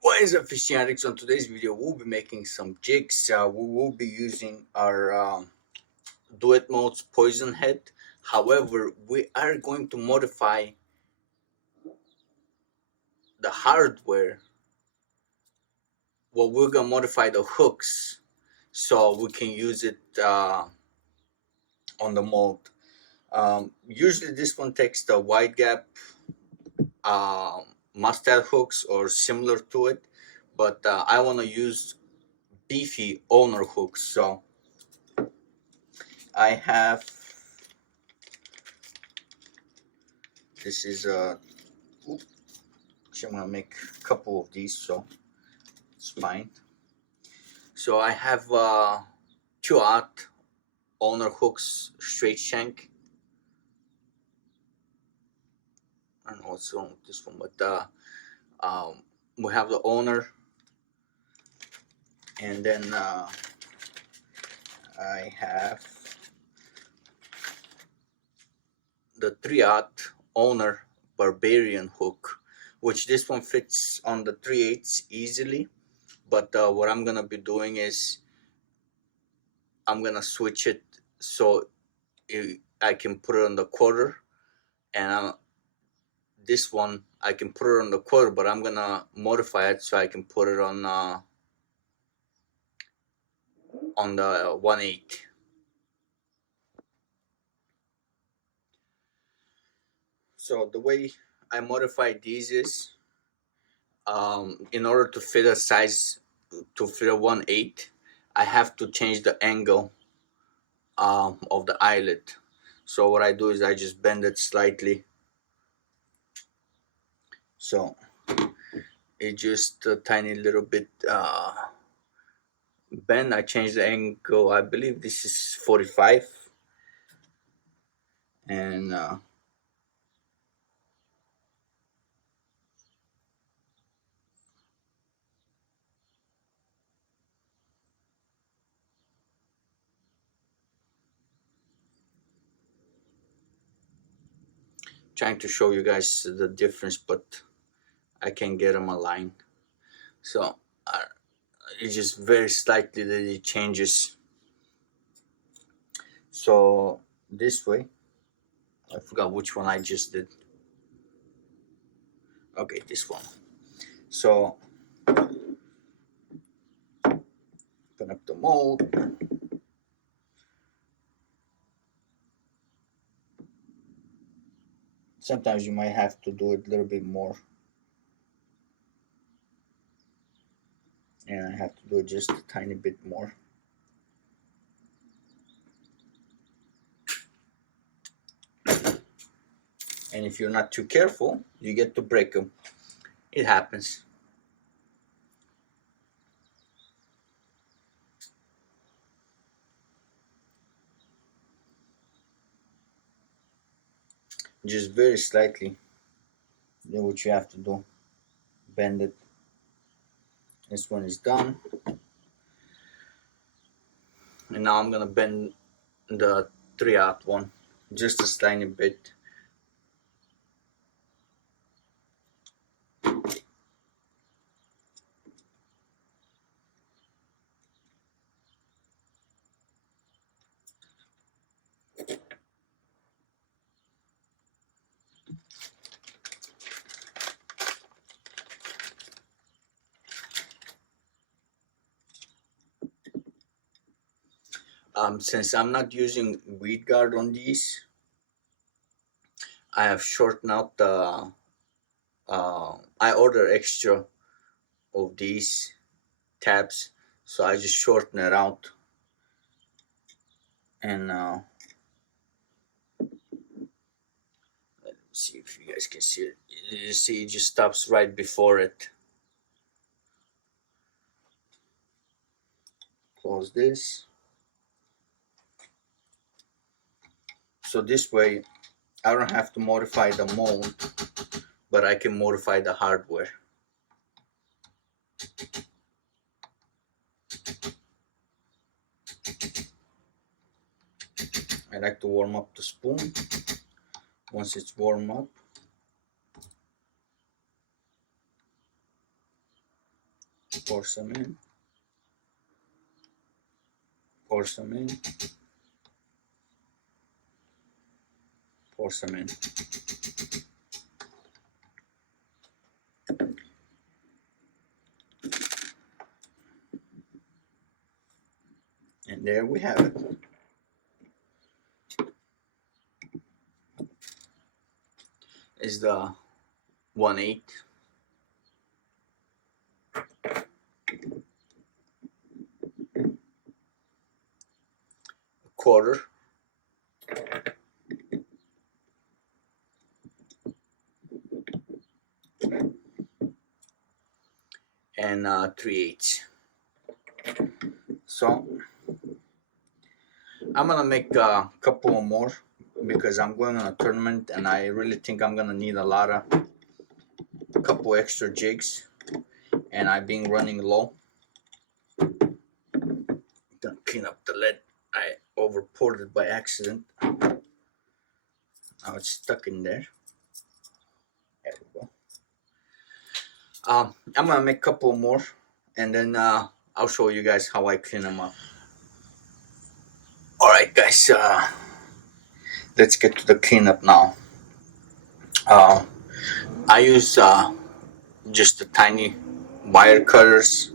What is up, fishing addicts? On today's video, we'll be making some jigs. We will be using our duet modes poison head. However, we are going to modify the hardware. Well, we're gonna modify the hooks so we can use it on the mold. Usually, this one takes the wide gap mustard hooks or similar to it, but I want to use beefy owner hooks. So I have this is a I'm gonna make a couple of these, so it's fine. So I have 2/0 owner hooks, straight shank. I don't know what's wrong with this one, but we have the owner, and then I have the 3/0 owner barbarian hook, which this one fits on the 3/8 easily. But what I'm gonna be doing is I'm gonna switch it so I can put it on the quarter, and this one I can put it on the quarter, but I'm gonna modify it so I can put it on the 1/8. So the way I modify these is in order to fit a size to fit a 1/8, I have to change the angle of the eyelet. So what I do is I just bend it slightly, so it's just a tiny little bit bend. I change the angle. I believe this is 45, and trying to show you guys the difference, but I can get them aligned. So it's just very slightly that it changes. So this way, I forgot which one I just did. Okay, this one. So open up the mold. Sometimes you might have to do it a little bit more, and I have to do it just a tiny bit more. And if you're not too careful, you get to break them. It happens. Just very slightly. Then what you have to do, bend it. This one is done. And now I'm gonna bend the 3/0 one just a tiny bit. Since I'm not using weed guard on these, I have shortened out the I order extra of these tabs, so I just shorten it out, and let's see if you guys can see it. You see, it just stops right before it. Close this. So this way I don't have to modify the mold, but I can modify the hardware. I like to warm up the spoon. Once it's warm up, Pour some in. Pour some in. Pour some in. And there we have it. Is the 1/8. Quarter. And 3/8. So I'm gonna make a couple more because I'm going on a tournament and I really think I'm gonna need a couple extra jigs, and I've been running low. Gonna clean up the lead. I over poured it by accident. Now it's stuck in there. There we go. I'm gonna make a couple more, and then I'll show you guys how I clean them up. All right, guys. Let's get to the cleanup now. I use just the tiny wire cutters.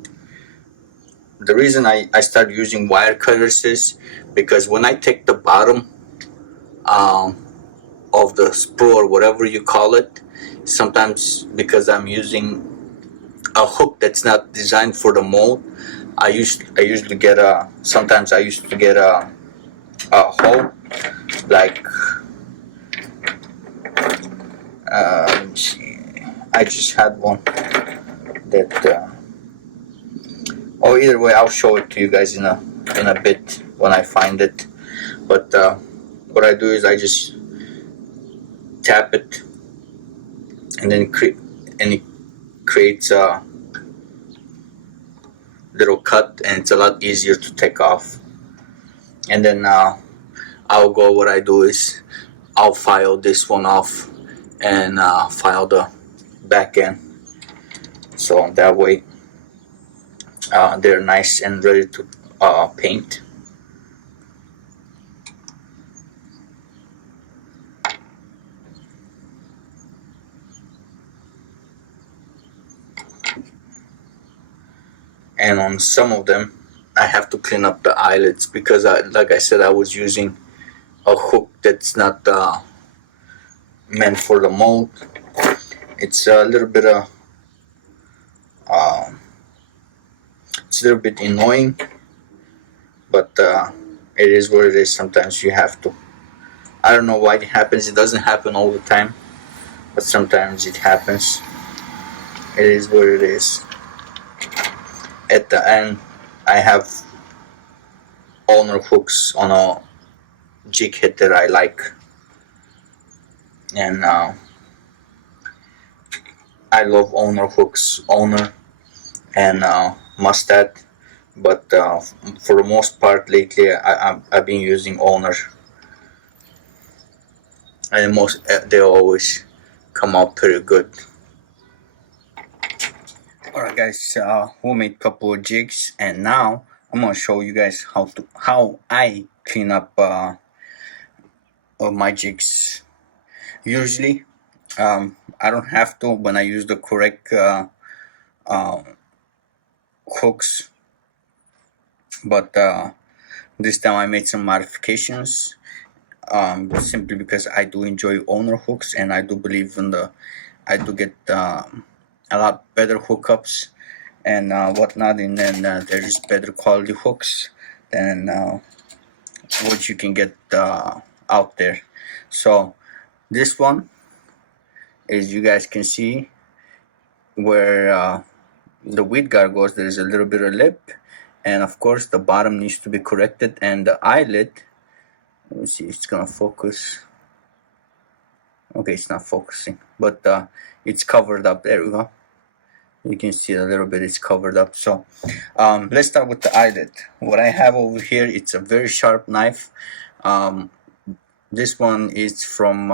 The reason I started using wire cutters is because when I take the bottom of the sprue or whatever you call it, sometimes because I'm using a hook that's not designed for the mold, I usually get sometimes I used to get a hole like let me see, I just had one that oh, either way, I'll show it to you guys in a bit when I find it. But what I do is I just tap it, and then it creates a little cut, and it's a lot easier to take off. And then what I do is I'll file this one off and file the back end, so that way they're nice and ready to paint. And on some of them I have to clean up the eyelets because like I said, I was using a hook that's not meant for the mold. It's a little bit it's a little bit annoying, but it is what it is. Sometimes you have to. I don't know why it happens. It doesn't happen all the time, but sometimes it happens. It is what it is. At the end, I have owner hooks on a jig head that I like, and I love owner hooks, owner and mustad, but for the most part lately I've been using owner, and they always come out pretty good. Alright guys, we made a couple of jigs, and now I'm gonna show you guys how I clean up my jigs. Usually I don't have to when I use the correct hooks, but this time I made some modifications simply because I do enjoy owner hooks, and I do believe I do get a lot better hookups and whatnot, and then there's better quality hooks than what you can get out there. So this one, as you guys can see, where the weed guard goes, there's a little bit of lip, and of course the bottom needs to be corrected, and the eyelet, let me see if it's gonna focus. Okay, it's not focusing, but it's covered up. There we go. You can see a little bit it's covered up. So let's start with the eyelet. What I have over here, it's a very sharp knife. This one is from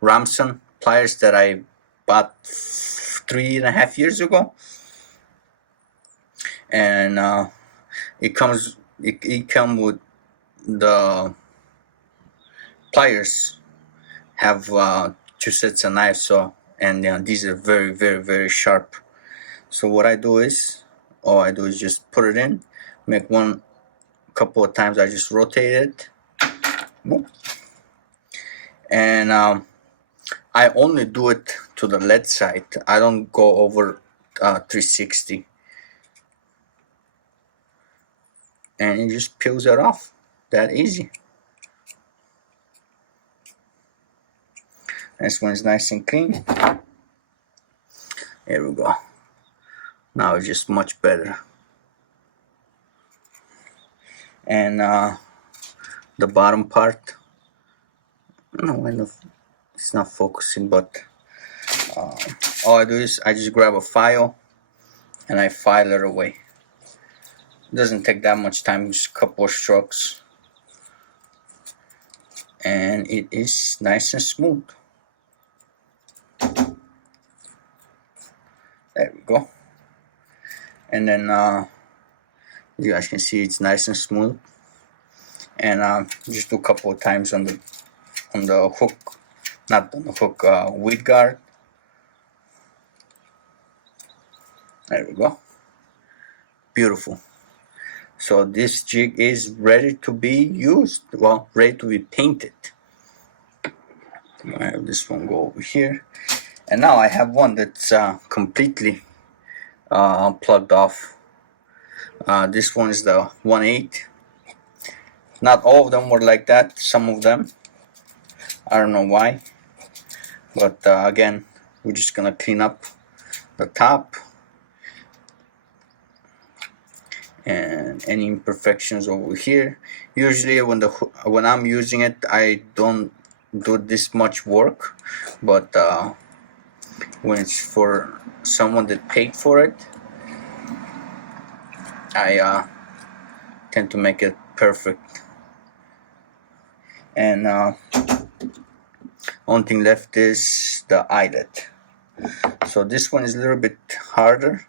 Ramson pliers that I bought 3.5 years ago. and it comes with the pliers. Have 2 sets of knives, so and these are very, very, very sharp. So what I do is, all I do is just put it in, make one couple of times. I just rotate it, and I only do it to the lead side. I don't go over 360, and it just peels it off. That easy. This one's nice and clean. Here we go. Now it's just much better. And the bottom part, I don't know, it's not focusing, but all I do is I just grab a file and I file it away. It doesn't take that much time, just a couple of strokes, and it is nice and smooth. There we go. And then you guys can see it's nice and smooth. And just do a couple of times on the hook, not on the hook, weed guard. There we go. Beautiful. So this jig is ready to be used. Well, ready to be painted. I have this one go over here, and now I have one that's completely plugged off. This one is the 1/8. Not all of them were like that. Some of them, I don't know why, but again, we're just gonna clean up the top and any imperfections over here. Usually when I'm using it, I don't do this much work, but when it's for someone that paid for it, I tend to make it perfect. And only thing left is the eyelet. So this one is a little bit harder.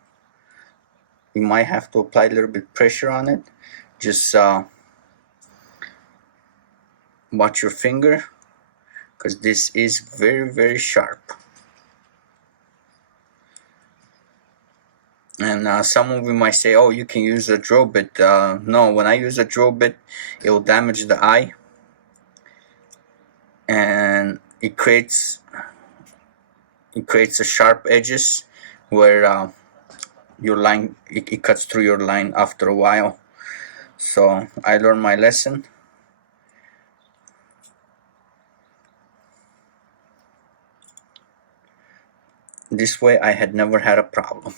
You might have to apply a little bit pressure on it. Just watch your finger, because this is very, very sharp. And some of you might say, oh, you can use a drill bit. No, when I use a drill bit, it will damage the eye, and it creates the sharp edges where your line, it cuts through your line after a while. So I learned my lesson. This way I had never had a problem.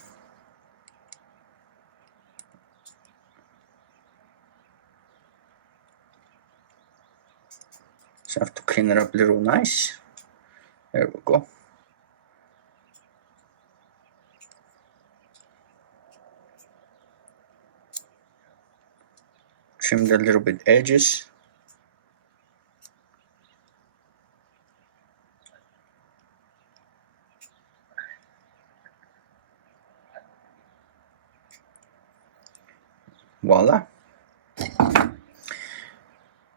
So I have to clean it up a little nice. There we go. Trimmed a little bit edges. Voila.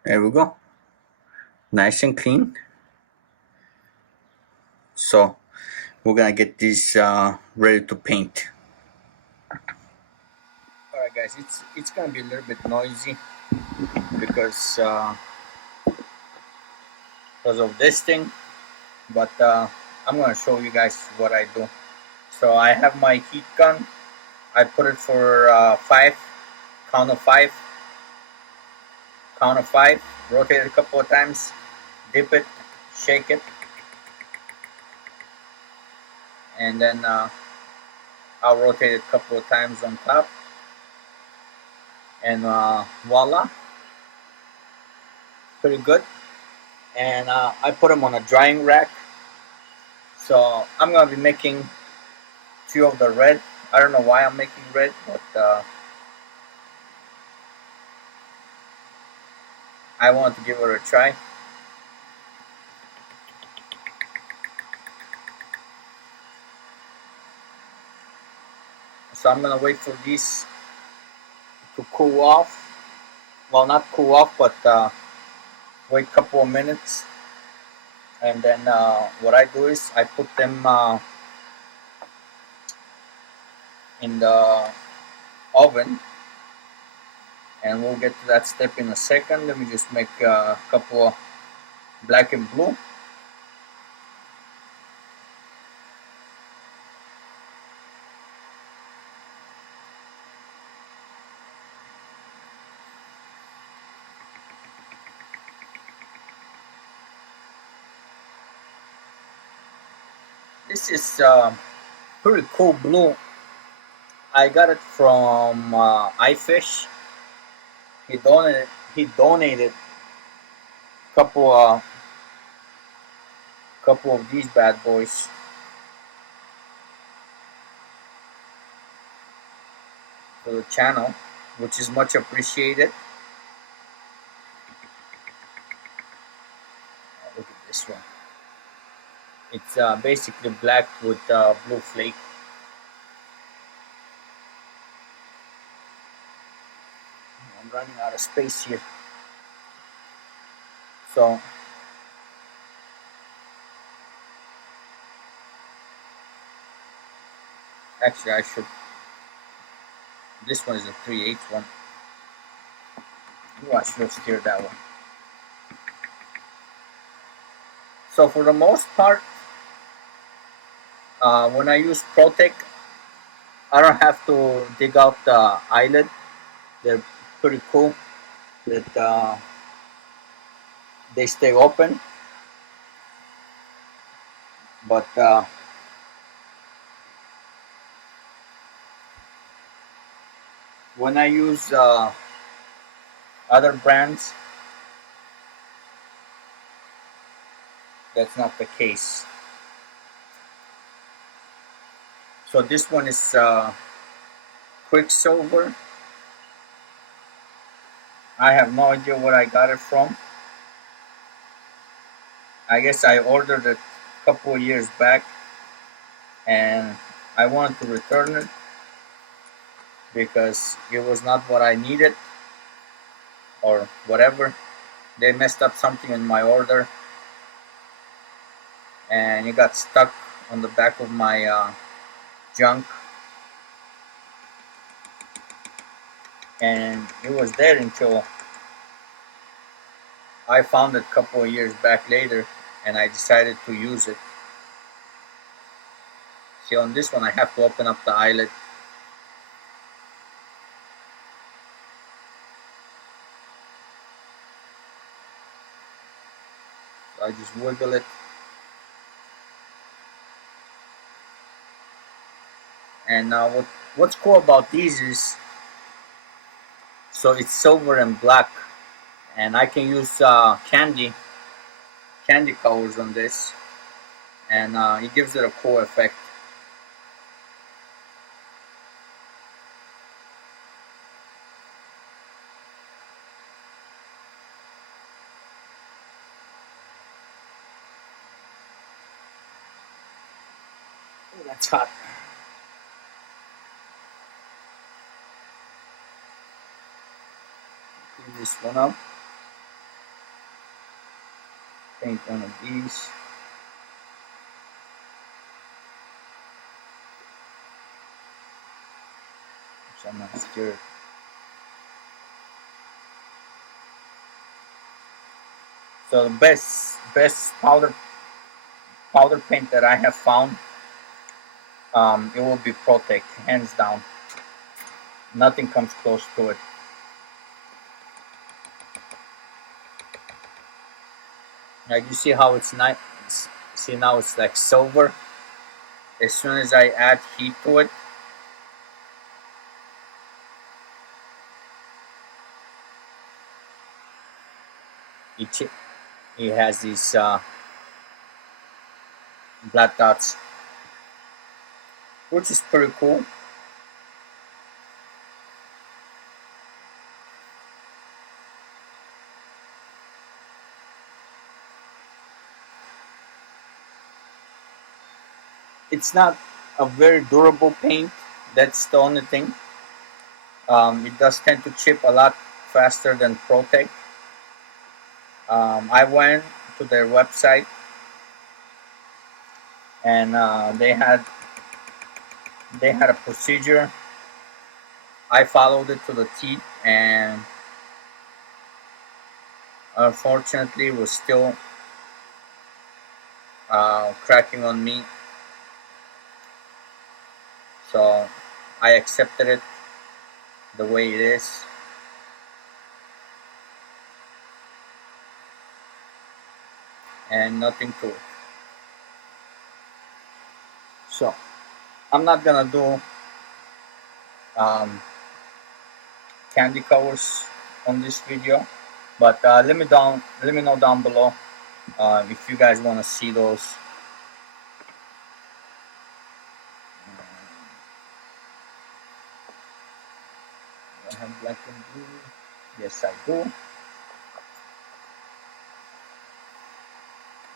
There we go. Nice and clean. So we're gonna get this ready to paint. Alright guys, it's gonna be a little bit noisy because of this thing, but I'm gonna show you guys what I do. So I have my heat gun. I put it for 5, count of 5, rotate it a couple of times, dip it, shake it, and then I'll rotate it a couple of times on top, and voila, pretty good. And I put them on a drying rack. So I'm gonna be making 2 of the red. I don't know why I'm making red, but I want to give it a try. So I'm gonna wait for these to cool off. Well, not cool off, but wait a couple of minutes. And then what I do is I put them in the oven, and we'll get to that step in a second. Let me just make a couple of black and blue. This is pretty cool blue. I got it from iFish. He donated couple of these bad boys. To the channel, which is much appreciated. Look at this one. It's basically black with blue flake. I'm running out of space here. So actually I should, this one is a 3/8 one. Oh, I should have steered that one. So for the most part, when I use Protec, I don't have to dig out the eyelid. They're pretty cool. That they stay open. But when I use other brands, that's not the case. So this one is Quicksilver. I have no idea where I got it from. I guess I ordered it a couple of years back, and I wanted to return it because it was not what I needed or whatever. They messed up something in my order, and it got stuck on the back of my junk, and it was there until I found it a couple of years back later, and I decided to use it. See, on this one I have to open up the eyelid. So I just wiggle it, and what's cool about these is, so it's silver and black, and I can use candy colors on this, and it gives it a cool effect. Oh, that's hot. Clean this one up. Paint one of these. Which I'm not scared. So the best powder paint that I have found, it will be Protec, hands down. Nothing comes close to it. Like, you see how it's nice. See, now it's like silver. As soon as I add heat to it, it has these black dots, which is pretty cool. It's not a very durable paint. That's the only thing. It does tend to chip a lot faster than Protect. I went to their website, and they had a procedure. I followed it to the T, and unfortunately it was still cracking on me. So I accepted it the way it is. And nothing to it. So I'm not gonna do candy covers on this video, but let me know down below if you guys want to see those. I have black and blue. Yes, I do.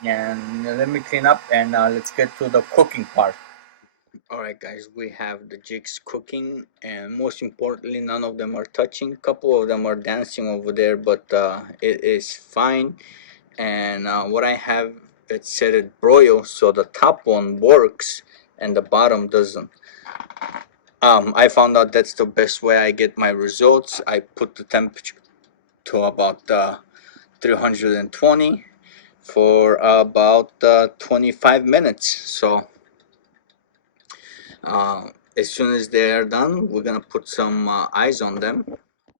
And let me clean up, and let's get to the cooking part. Alright guys, we have the jigs cooking, and most importantly, none of them are touching. A couple of them are dancing over there, but it is fine. And what I have, it set it broil, so the top one works and the bottom doesn't. I found out that's the best way I get my results. I put the temperature to about 320 for about 25 minutes. So as soon as they are done, we're gonna put some eyes on them.